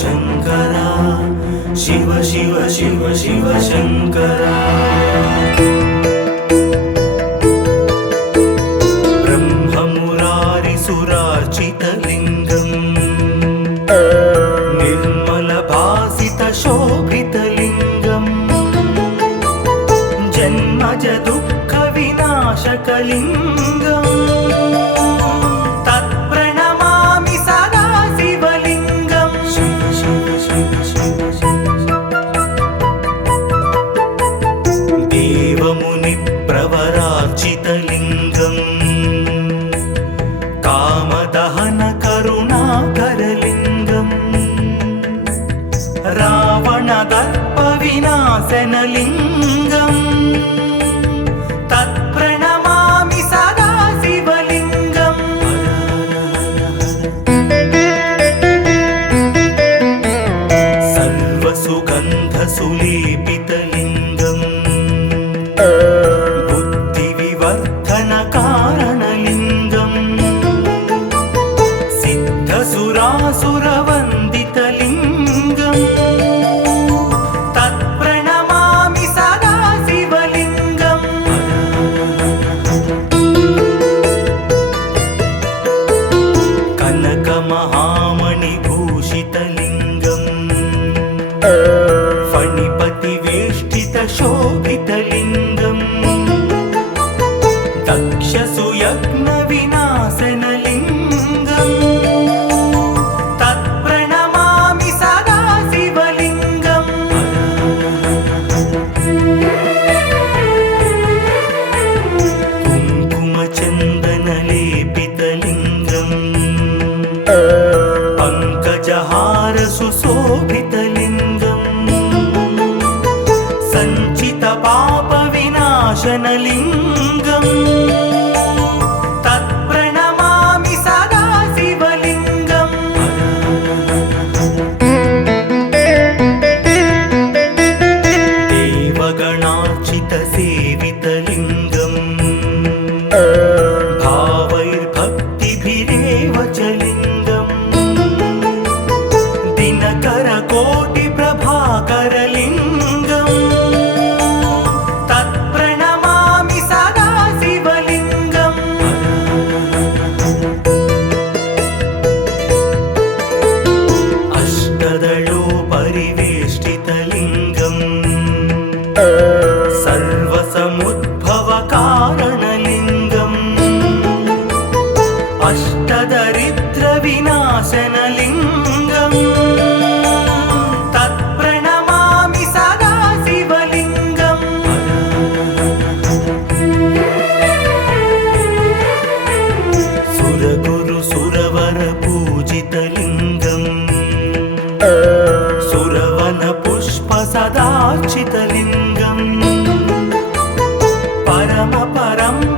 शङ्करा शिव शिव शिव शिव शङ्करा ब्रह्ममुरारिसुरार्चितलिङ्गम् निर्मलभासितशोभितलिङ्गम् जन्मज दुःखविनाशकलिङ्गम् देवमुनिप्रवरार्चितलिङ्गम् कामदहन करुणाकरलिङ्गम् रावणदर्पविनाशनलिङ्गम् तत्प्रणमामि सदा शिवलिङ्गम् सर्वसुगन्धसुलेपितलिङ्गम् बुद्धिविवर्धनकारणलिङ्गम् सिद्धसुरासुरवन्दितलिङ्गम् तत्प्रणमामि सदा शिवलिङ्गम् कनकमहामणिभूषितलिङ्गम् फणिपतिवेष्टितशोभितलिङ्गम् दक्षसुयज्ञविनाशनलिङ्गम् तत्प्रणमामि सदा शिवलिङ्गम् कुङ्कुमचन्दनलेपितलिङ्गम् पङ्कजहारसुशोभितलिङ्गम् सञ्चितपापविनाशनलिङ्गम् तत्प्रणमामि सदा शिवलिङ्गम् देवगणार्चितसेवितलिङ्गम् भावैर्भक्तिभिरेव च लिङ्गम् दिनकरकोटिप्रभाकरलिङ्गम् तत्प्रणमामि सदा शिवलिङ्गम् अष्टदलोपरिवेष्टितलिङ्गम् सर्वसमुद्भवकारणलिङ्गम् अष्टदरिद्रविनाशनलिङ्गम् तत्प्रणमामि सदा शिवलिङ्गम् सुरगुरुसुरवरपूजितलिङ्गम् सुरवनपुष्पसदार्चितलिङ्गम्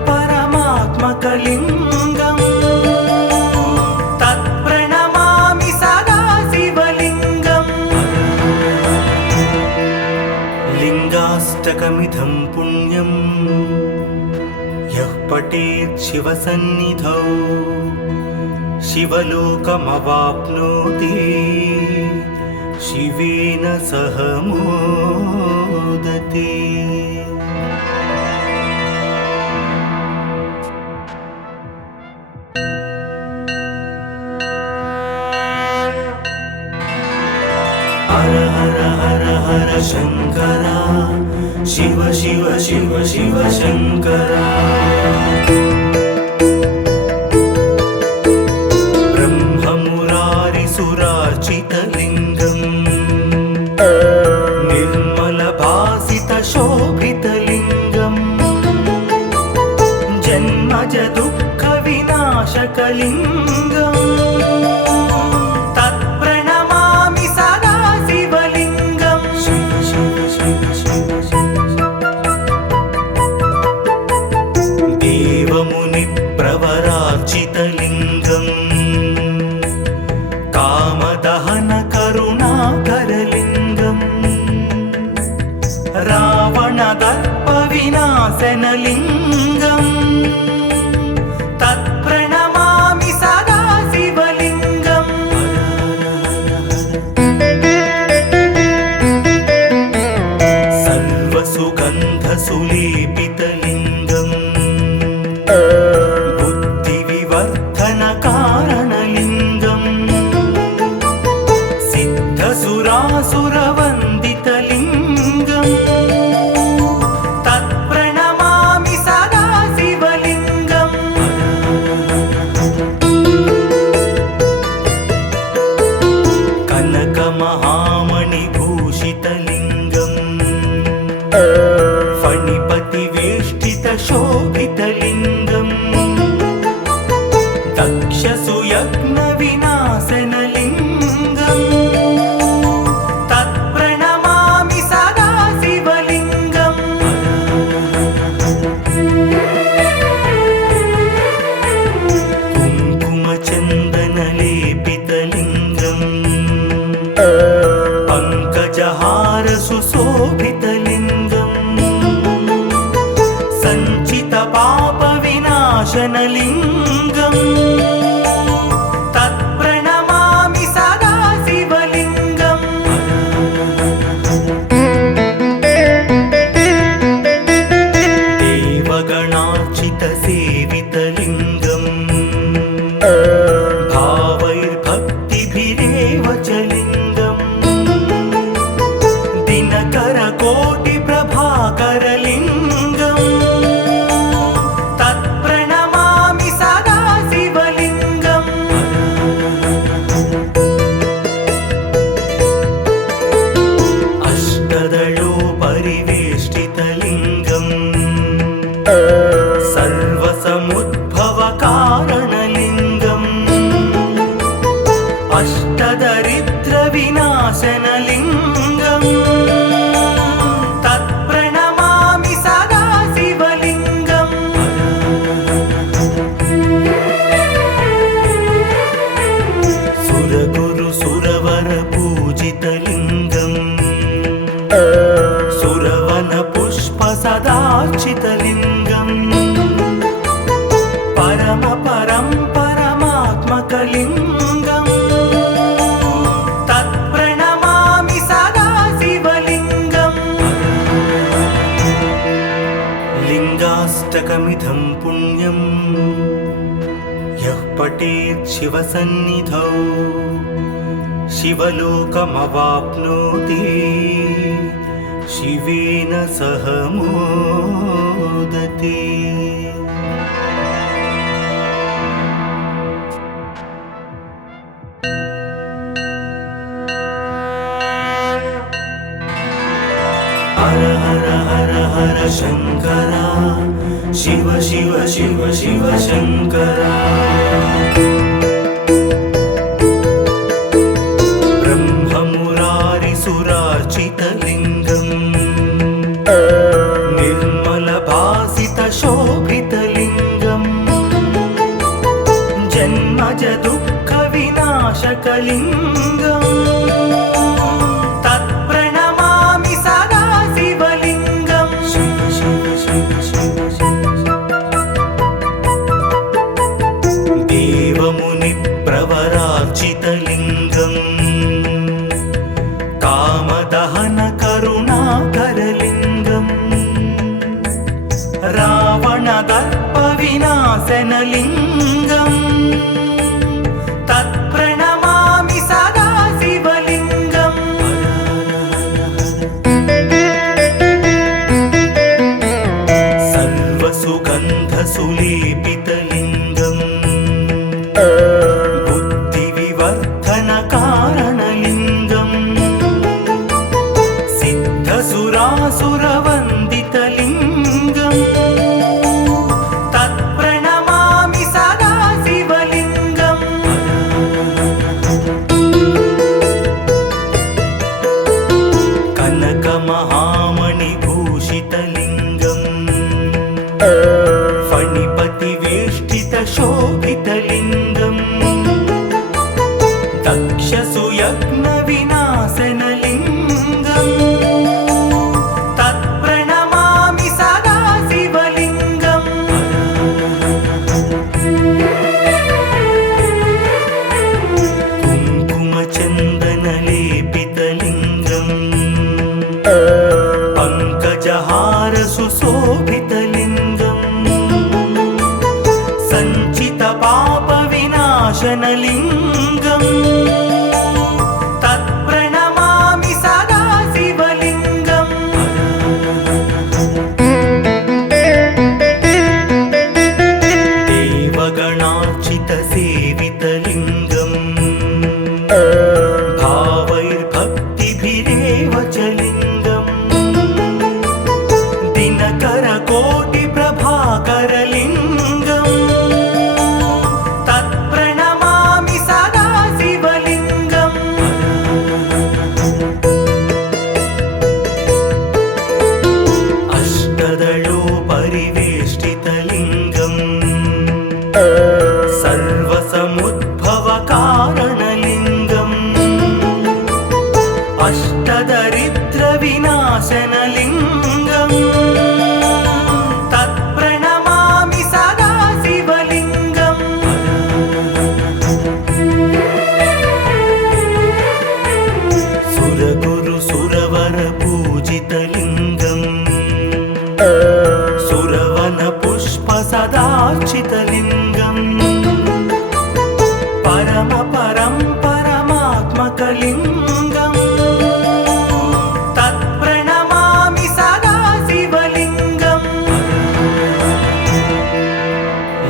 परमात्मकलिङ्गम् तत्प्रणमामि सदा शिवलिङ्गम् लिङ्गाष्टकमिदं पुण्यम् यः पठेत् शिवसन्निधौ शिवलोकमवाप्नोति शिवेन सह मोदते। हर हर हर हर शङ्करा शिव शिव शिव शिव शङ्करा ब्रह्ममुरारिसुरार्चितलिङ्गम् निर्मलभासितशोभितलिङ्गम् जन्मज दुःखविनाशकलिङ्गम् तत्प्रणमामि सदा शिवलिङ्गम् देवमुनिप्रवरार्चितलिङ्गम् कामदहन करुणाकरलिङ्गम् रावणदर्पविनाशनलिङ्गम् तत्प्रणमामि सदा शिवलिङ्गम् बुद्धिविवर्धनकारणलिङ्गं सिद्धसुरासुरवन्दितलिङ्गं तत्प्रणमामि सदा शिवलिङ्गं कनकमहामणिभूषितलिङ्गं फणिपतिवेष्टितशोभितलिङ्गं दक्षसुयज्ञविनाशनलिङ्गं तत्प्रणमामि सदा शिवलिङ्गं कुङ्कुमचन्दनलेपितलिङ्गं पङ्कजहारसुशोभितलिङ्गं सञ्चितपापविनाशनलिङ्गं तत्प्रणमामि सदा शिवलिङ्गं देवगणार्चितसेवितलिङ्गं भावैर्भक्तिभिरेव च लिङ्गं दिनकरकोटिप्रभाकरलिङ्गं तत्प्रणमामि सदा शिवलिङ्गं अष्टदलोपरिवेष्टितलिङ्गं सर्वसमुद्भवकारणलिङ्गं अष्टदरिद्रविनाशनलिङ्गं तत्प्रणमामि सदा शिवलिङ्गं सुरगुरुसुरवरपूजितलिङ्गं सुरवनपुष्पसदार्चितलिङ्गं परमात्मकलिङ्गं तत्प्रणमामि सदा शिवलिङ्गं लिङ्गाष्टकमिदं पुण्यं यः पठेत् शिवसन्निधौ शिवलोकमवाप्नोति शिवेन सह मोदते। हर हर हर हर शङ्करा शिव शिव शिव शिव शङ्करा ब्रह्ममुरारिसुरार्चितलिङ्गं निर्मलभासितशोभितलिङ्गं जन्मजदुःखविनाशकलिङ्गं तत्प्रणमामि सदा शिवलिङ्गं शिव शिव शिव शिव देवमुनिप्रवरार्चितलिङ्गं कामदहनकरुणाकरलिङ्गं रावणदर्पविनाशनलिङ्गं तत्प्रणमामि सदा शिवलिङ्गं सर्वसुगन्धसुलेपितलिङ्गं बुद्धिविवर्धनकारणलिङ्गं सिद्धसुरासुरवन्दितलिङ्गं तत्प्रणमामि सदा शिवलिङ्गं कनकमहामणिभूषितलिङ्गं फणिपतिवेष्टितशोभितलिङ्गं दक्षसुयज्ञविनाशनलिङ्गं तत्प्रणमामि सदा शिवलिङ्गं कुङ्कुमचन्दनलेपितलिङ्गं पङ्कजहारसुशोभितलिङ्गं विनाशनलिङ्गम् तत्प्रणमामि सदा शिवलिङ्गम् देवगणार्चितसेवितलिङ्गम् भावैर्भक्तिभिरेव च लिङ्गम् दिनकरकोटिप्रभाकरलिङ्गम् तत्प्रणमामि सदा शिवलिङ्गम् अष्टदलोपरिवेष्टितलिङ्गम् सर्वसमुद्भवकारणलिङ्गम् अष्टदरिद्रविनाशनलिङ्गम् तत्प्रणमामि सदा शिवलिङ्गम् सुरगुरुसुरवरपूजितलिङ्गम् सुरवनपुष्पसदार्चितलिङ्गम् परमात्मकलिङ्गम् तत्प्रणमामि सदा शिवलिङ्गम्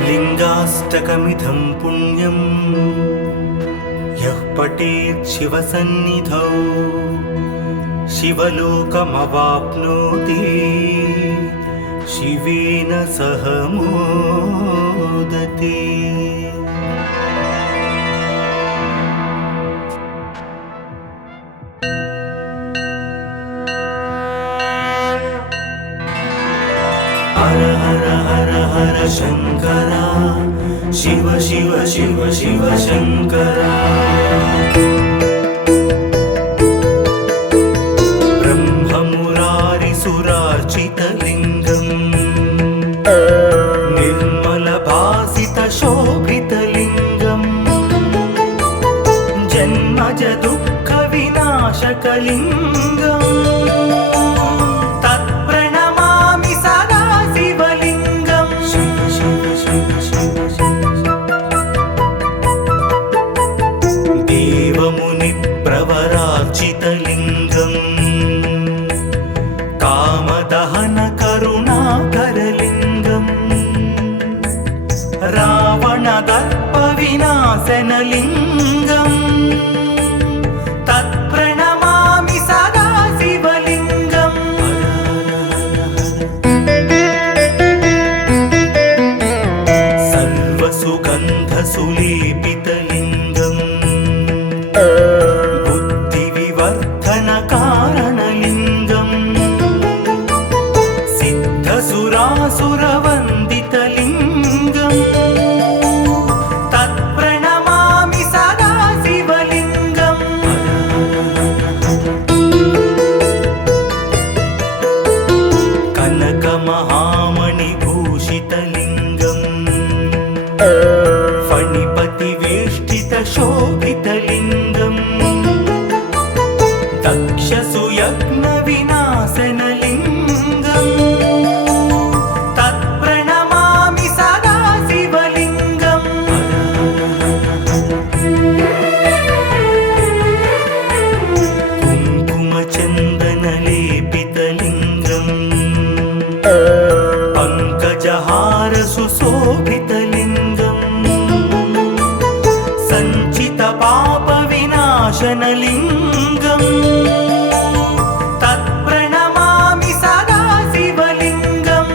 लिङ्गाष्टकमिदं पुण्यं यः पठेत् शिवसन्निधौ शिवलोकमवाप्नोति शिवेन सह मोदते। हर हर हर हर शंकरा शिव शिव शिव शिव शंकरा ब्रह्ममुरारिसुरार्चितलिङ्गम् निर्मलभासितशोभितलिङ्गम् जन्मज दुःखविनाशकलिङ्गम् तत्प्रणमामि सदा शिवलिङ्गम् शिव शिव शिव शिव देवमुनिप्रवरार्चितलिङ्गम् कामदहनकरुणाकरलिङ्गम् रावणदर्पविनाशनलिङ्गम् तत्प्रणमामि सदा शिवलिङ्गम् सर्वसुगन्धसुलेपितलिङ्गम् बुद्धिविवर्धनकारणलिङ्गम् सिद्धसुरासुरवन्दितलिङ्गम् तत्प्रणमामि सदा शिवलिङ्गम् कनकमहामणिभूषितलिङ्गम् फणिपतिवेष्टितशोभितलिङ्गम् दक्षसुयज्ञविनाशनलिङ्गम् तत्प्रणमामि सदा शिवलिङ्गम् कुङ्कुमचन्दनलेपितलिङ्गम् पङ्कजहारसुशोभितलिङ्गम् सञ्चितपापविनाशनलिङ्गम् तत्प्रणमामि सदा शिवलिङ्गम्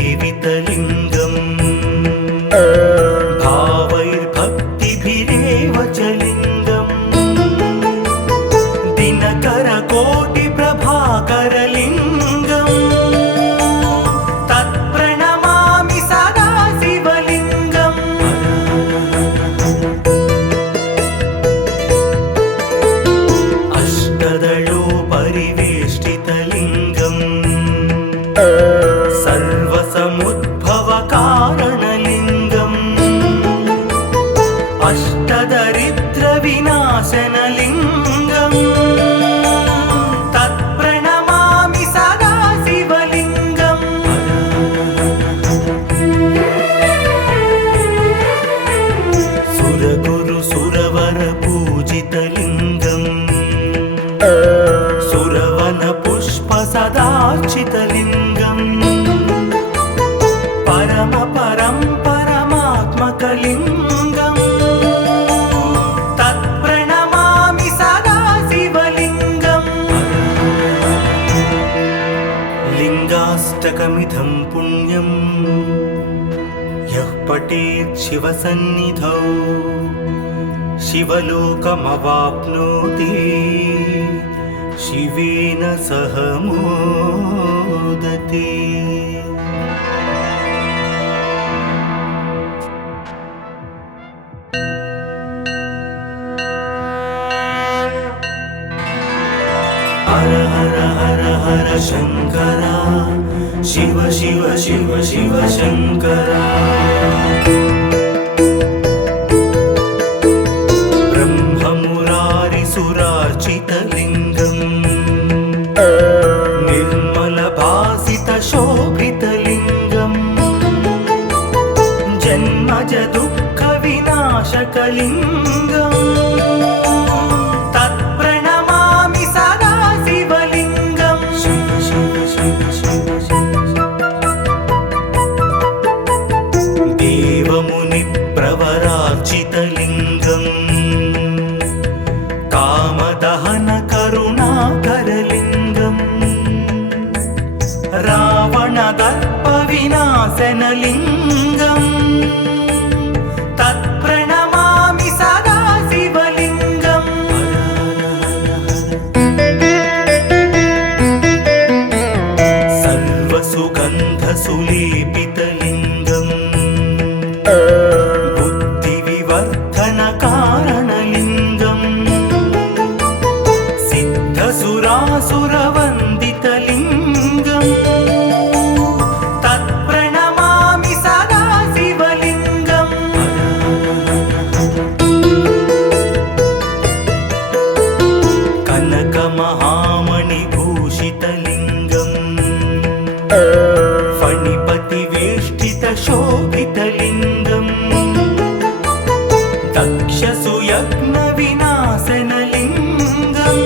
देवगणार्चितसेवितलिङ्गम् भावैर्भक्तिभिरेव च लिङ्गम् दिनकरकोटिप्रभाकरलिङ्गम् तत्प्रणमामि सदा शिवलिङ्गम् अष्टदलोपरिवेष्टितलिङ्गम् सर्वसमुद्भवकारणलिङ्गम् अष्टदरिद्रविनाशनलिङ्गम् तत्प्रणमामि सदा शिव సురవన పుష్ప సదార్చితలింగం పరమ పరం పరమాత్మకలింగం తత్ప్రణమామి సదా శివలింగం లింగాష్టకమిదం పుణ్యం యః పఠేత్ శివసన్నిధౌ శివలోకమవాప్నోతి శివేన సహ మోదతే హర హర హర హర శంకర శివ శివ శివ శివ శంకర సురార్చితలింగం నిర్మల భాసిత శోభితలింగం జన్మజ దుఃఖ వినాశకలింగం తత్ప్రణమామి సదా శివలింగం దేవముని ప్రవరార్చితలింగం కామదహన కరుణాకరలింగం రావణ దర్ప వినాశనలింగం తత్ప్రణమామి సదా శివలింగం సర్వసుగంధ సులేపితలింగం బుద్ధి వివర్ధన కారణలింగం సురాసురవందితలింగం తత్ప్రణమామి సదా శివలింగం కనకమహామణిభూషితలింగం ఫణిపతివేష్టిత శోభితలింగం దక్షసుయజ్ఞ వినాశనలింగం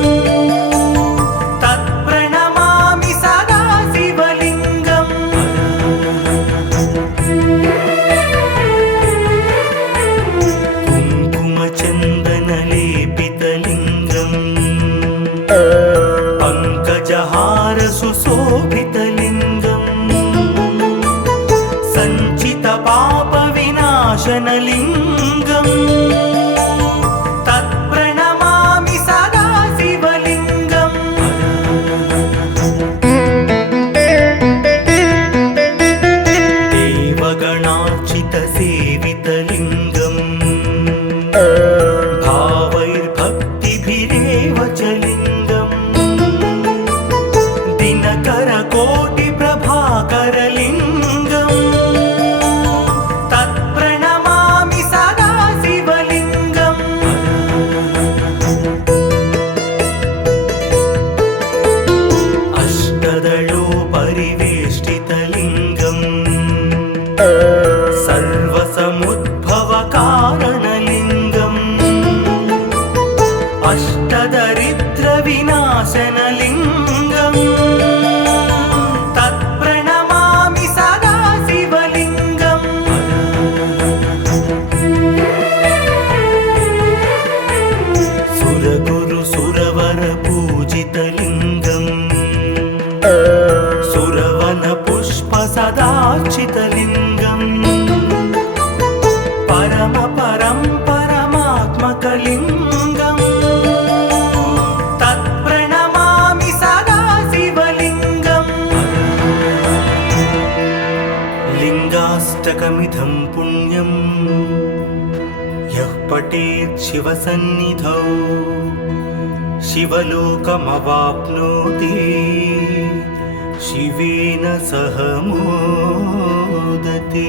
పంకజహార సుశోభితలింగం సంచిత పాప వినాశనలింగం తత్ప్రణమామి సదా శివలింగం దేవగణార్చిత సేవితలింగం భావైర్భక్తిభిరేవ చలింగం దినకర కోటి ప్రభాకరలింగం తత్ప్రణమామి సదా శివలింగం అష్టదళో పరివేష్టితలింగం సర్వసముద్భవ కారణలింగం అష్టదరిద్ర వినాశనలింగం తత్ప్రణమామి సదా శివలింగం సురగురు సురవర పూజితలింగం సురవన పుష్ప సదార్చితలింగం పరమ పరం పరమాత్మకలింగం తత్ప్రణమామి సదా శివలింగం లింగాష్టకమిదం పుణ్యం యః పఠేత్ శివసన్నిధౌ శివలోకమవాప్నోతి శివేన సహ మోదతే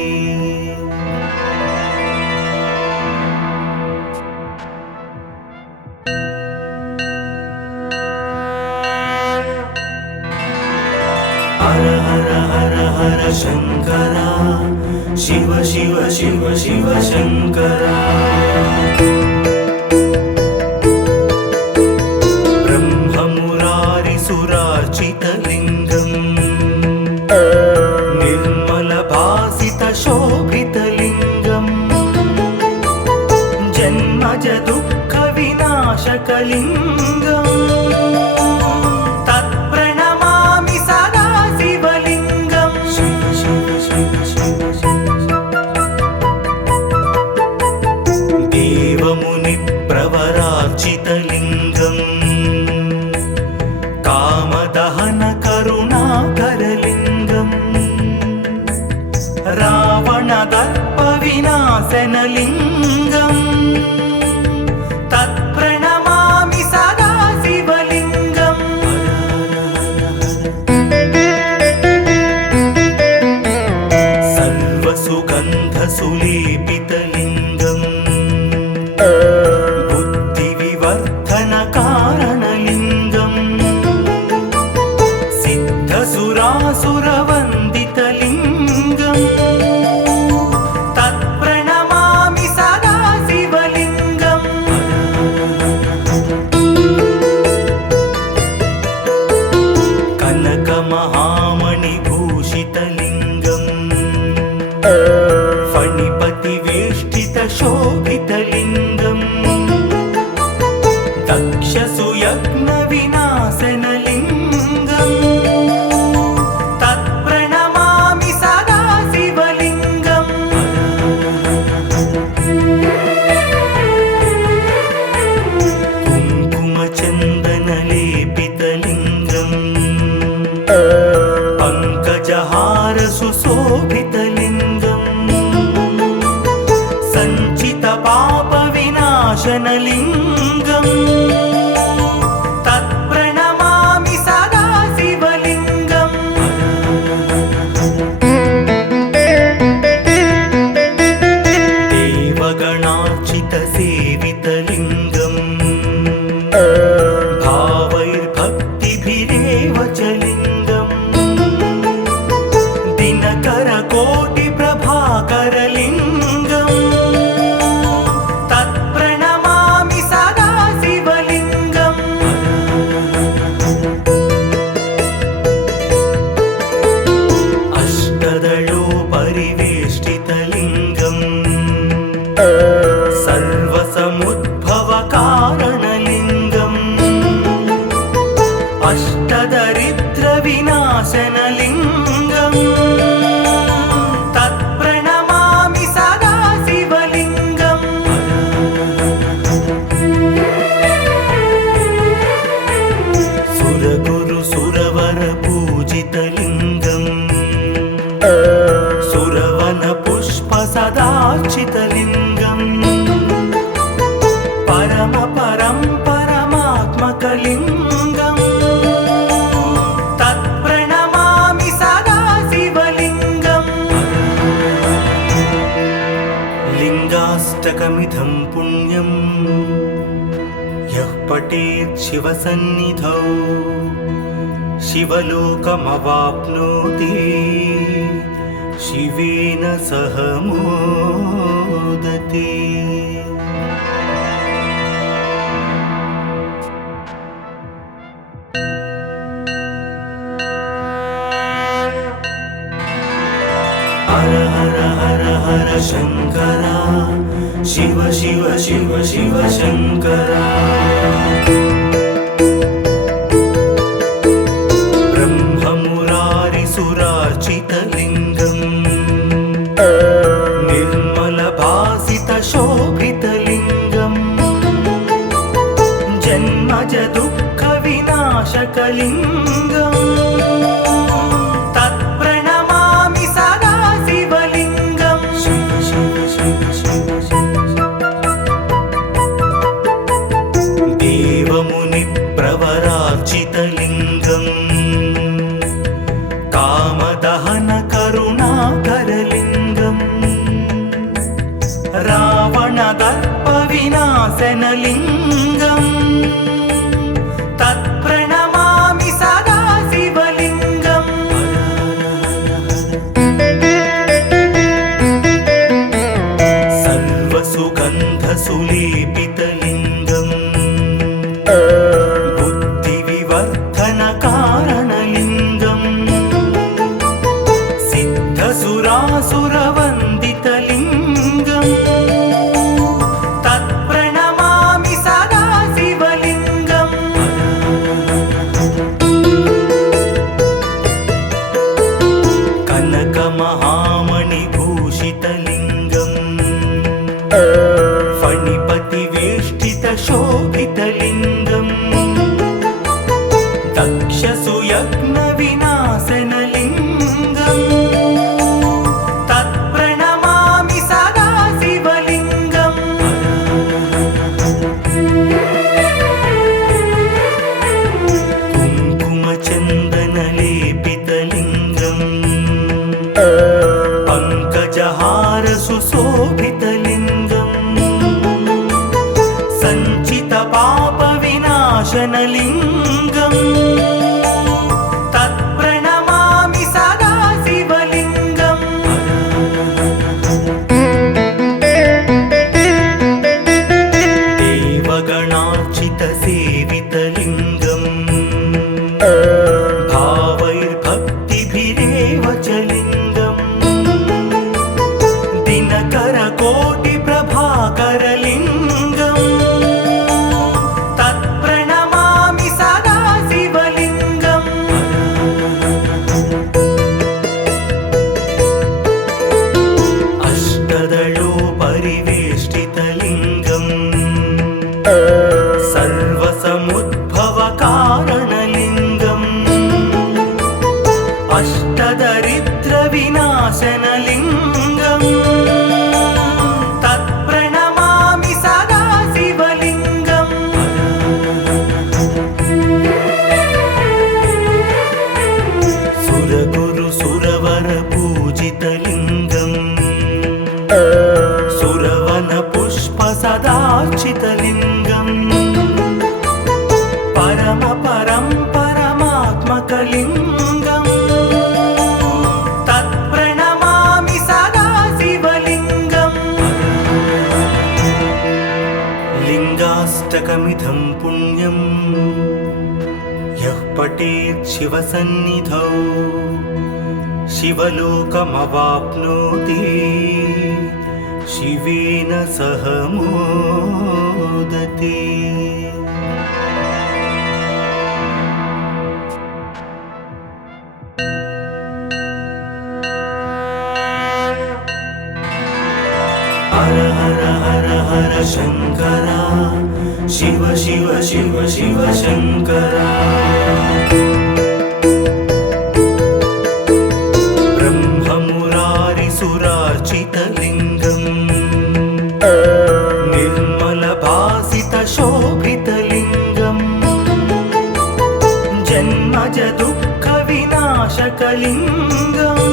హర హర హర హర శంకర శివ శివ శివ శివ శంకర బ్రహ్మ शिवशङ्कराशनलिङ्गम् तत्प्रणमामि सदा शिवलिङ्गम् सर्वसुगन्धसुलेपितलिङ्गम् बुद्धिविवर्धनकारणलिङ्गम् सिद्धसुरासुरवन्दितलिङ्गम् तत्प्रणमामि सदा शिवलिङ्गम् कनकमहामणिभूषितलिङ्गम् फणिपतिवेष्टितशोभितलिङ्गम् दक्षसुयज्ञविनाशनलिङ्गम् तत्प्रणमामि सदा शिवलिङ्गम् कुङ्कुमचन्दनलेपितलिङ्गम् पङ्कजहारसुशोभितलिङ्गम् सञ्चितपापविनाशनलिङ्गम् तत्प्रणमामि सदा शिवलिङ्गम् देवगणार्चितसेवितलिङ्गम् भावैर्भक्तिभिरेव च लिङ्गम् दिनकरकोटिप्रभाकरलिङ्गम् तत्प्रणमामि सदा शिवलिङ्गम् अष्टदलोपरिवेष्टितलिङ्गम् सर्वसमुद्भवकारणलिङ्गम् अष्टदरिद्रविनाशनलिङ्गम् तत्प्रणमामि सदा शिवलिङ्गम् सुरगुरुसुरवरपूजितलिङ्गम् सुरवनपुष्पसदार्चितलिङ्गम् परमात्मकलिङ्गम् तत्प्रणमामि सदा शिवलिङ्गम् लिङ्गाष्टकमिदं पुण्यं यः पठेत् शिवसन्निधौ शिवलोकमवाप्नोति शिवेन सह मोदते। हर हर हर हर शङ्करा शिव शिव शिव शिव शङ्करा ब्रह्ममुरारिसुरार्चितलिङ्गम् निर्मलभासितशोभितलिङ्गम् जन्मजदुःखविनाशकलिङ्गम् तत्प्रणमामि सदा शिवलिङ्गम् शिव शिव शिव शिव देवमुनिप्रवरार्चितलिङ्गम् कामदहनकरुणाकरलिङ्गम् रावणदर्पविनाशनलिङ्गम् तत्प्रणमामि सदा शिवलिङ्गम् सर्वसुगन्धसुलेपितलिङ्गम् बुद्धिविवर्धनकारणलिङ्गम् सिद्धसुरासुरवन्दितलिङ्गम् तत्प्रणमामि सदा शिवलिङ्गम् कनकमहामणिभूषितलिङ्गम् फणिपतिवेष्टितशोभितलिङ्गम् दक्षसुयज्ञविनाशनलिङ्गम् तत्प्रणमामि सदा शिवलिङ्गम् भावैर्भक्तिभिरेव च लिङ्गम् दिनकरकोटिप्रभाकरलिङ्गम् तत्प्रणमामि सदा शिवलिङ्गम् अष्टदलोपरिवेष्टितलिङ्गम् सर्वसमुद्भवकारणलिङ्गम् अष्टदरिद्रविनाशनलिङ्गम् तत्प्रणमामि सदा शिवलिङ्गम् सुरगुरुसुरवरपूजितलिङ्गम् सुरवनपुष्पसदार्चितलिङ्गम् परमपरं परमात्मकलिङ्गम् तत्प्रणमामि सदा शिवलिङ्गम् लिङ्गाष्टकमिदं पुण्यं यः पठेत् शिवसन्निधौ शिवलोकमवाप्नोति शिवेन सह मोदते। हर हर हर हर शङ्करा शिव शिव शिव शिव शङ्करा ब्रह्ममुरारिसुरार्चितलिङ्गम् निर्मलभासितशोभितलिङ्गम् जन्मज दुःखविनाशकलिङ्गम्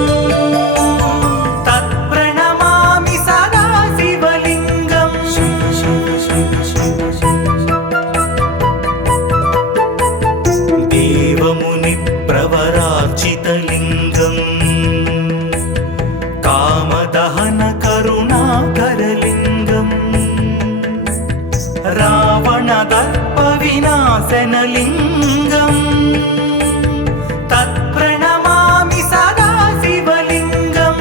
तत्प्रणमामि सदा शिवलिङ्गम् शिव शिव शिव शिव देवमुनिप्रवरार्चितलिङ्गम् कामदहनकरुणाकरलिङ्गम् रावणदर्पविनाशनलिङ्गम् तत्प्रणमामि सदा शिवलिङ्गम्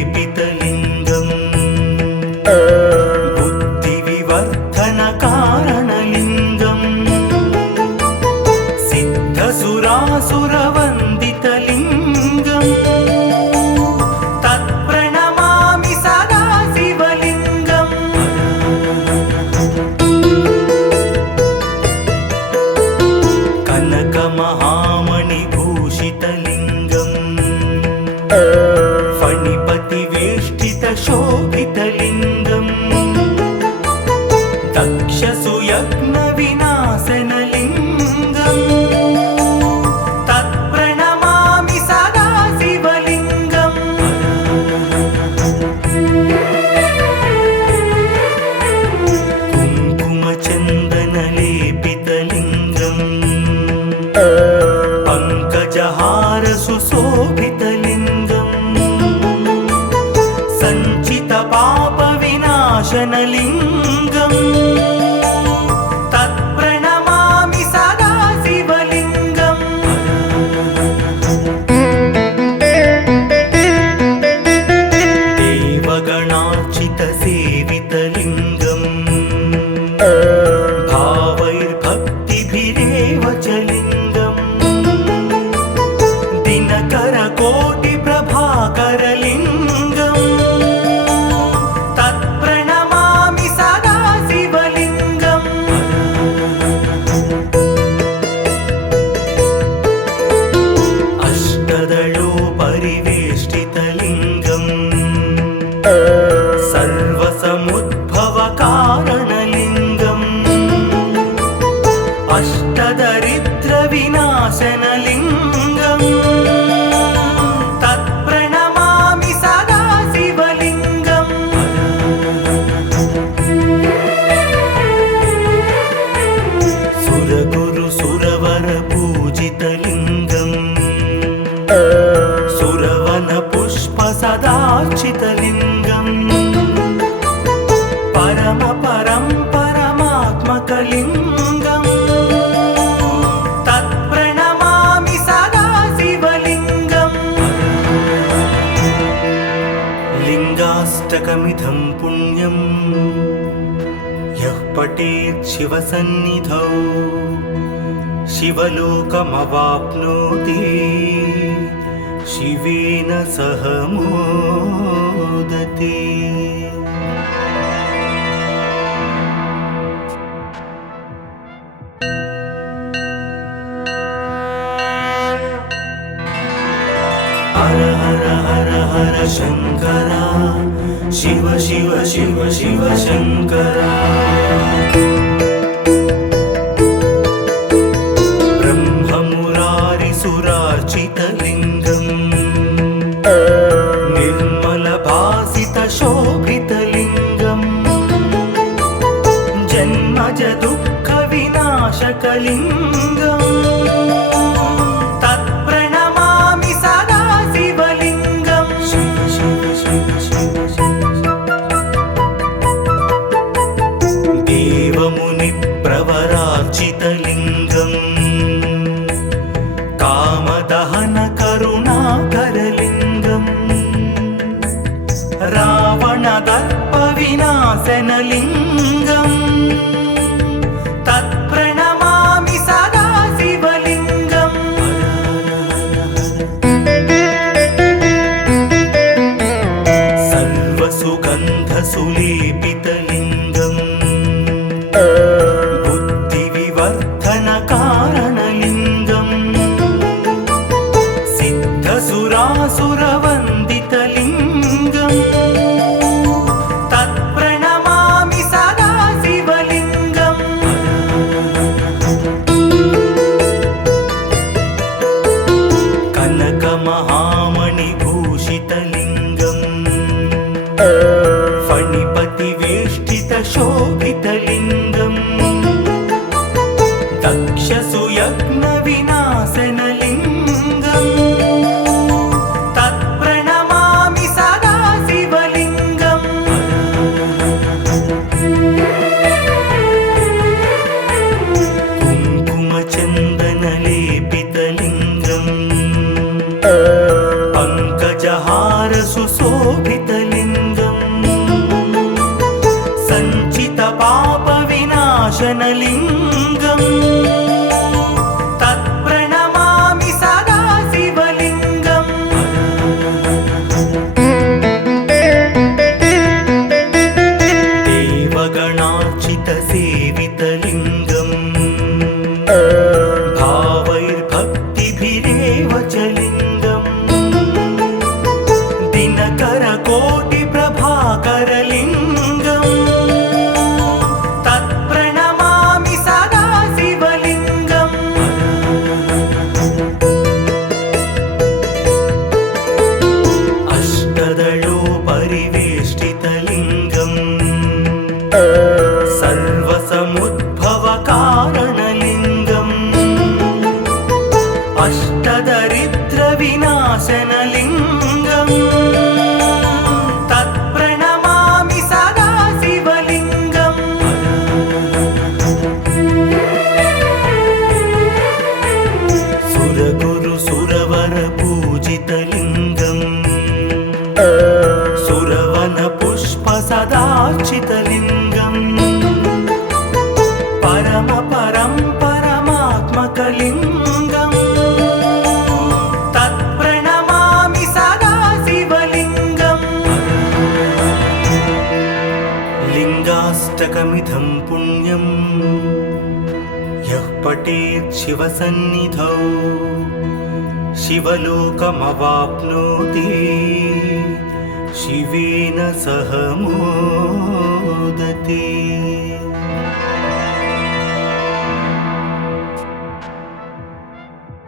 सर्वसुगन्धसुलेपितलिङ्गम् बुद्धिविवर्धनकारणलिङ्गम् सिद्धसुरासुरवन्दितलिङ्गम् तत्प्रणमामि सदा शिवलिङ्गम् कनकमहामणिभूषितलिङ्गम् फणिपतिवेष्टितशोभितलिङ्गम् दक्षसुयज्ञविनाशनलिङ्गम् तत्प्रणमामि सदा शिवलिङ्गम् कुङ्कुमचन्दनलेपितलिङ्गम् पङ्कजहारसुशोभितलिङ्गम् सञ्चितपापविनाशनलिङ्गम् तत्प्रणमामि सदा शिवलिङ्गम् देवगणार्चितसेवितलिङ्गम् भावैर्भक्तिभिरेव च लिङ्गम् दिनकरकोटिप्रभाकरलिङ्गम् तत्प्रणमामि सदा शिवलिङ्गम् अष्टदलोपरिवेष्टितलिङ्गम् सर्वसमुद्भवकारणलिङ्गम् अष्टदरिद्रविनाशनलिङ्गम् तत्प्रणमामि सदा शिवलिङ्गम् सुरगुरुसुरवरपूजितलिङ्गम् सुरवनपुष्पसदार्चितलिङ्गम् पुण्यं यः पठेत् शिवसन्निधौ शिवलोकमवाप्नोति शिवेन सह मोदते। हर हर हर हर शंकरा, शिव शिव शिव शिव शंकरा। ब्रह्ममुरारिसुरार्चितलिङ्गम् निर्मलभासितशोभितलिङ्गम् जन्मज दुःखविनाशकलिङ्गम् देवमुनिप्रवरार्चितलिङ्गम् कामदहन करुणाकरलिङ्गम् रावणदर्पविनाशनलिङ्गम् तत्प्रणमामि सदा शिवलिङ्गम्। सर्वसुगन्धसुलेपितलिङ्गम् बुद्धिविवर्धनकारणलिङ्गम् सिद्धसुरासुरवन्दितलिङ्गम् तत्प्रणमामि सदा शिवलिङ्गम्। कनकमहामणिभूषितलिङ्गम् फणिपतिवेष्टितशोभितलिङ्गम् दक्षसुयज्ञविनाशनलिङ्गम् तत्प्रणमामि सदा शिवलिङ्गम्। कुङ्कुमचन्दनलेपितलिङ्गम् पङ्कजहारसुशोभितलिङ्गम् सञ्चितपापविनाशनलिङ्गम् तत्प्रणमामि सदा शिवलिङ्गम्। देवगणार्चितसेवितलिङ्गम् भावैर्भक्तिभिरेव च लिङ्गम् दिनकरकोटिप्रभाकरलिङ्गम् तत्प्रणमामि सदा शिवलिङ्गम्। अष्टदलोपरिवेष्टितलिङ्गम् सर्वसमुद्भवकारणलिङ्गम् अष्टदरिद्रविनाशनलिङ्गम् तत्प्रणमामि सदा शिवलिङ्गम्। सुरगुरुसुरवरपूजितलिङ्गम् सुरवनपुष्पसदार्चितलिङ्गम् परमात्मकलिङ्गम् तत्प्रणमामि सदा शिवलिङ्गम्। लिङ्गाष्टकमिदं पुण्यं यः पठेत् शिवसन्निधौ शिवलोकमवाप्नोति शिवेन सह मोदते।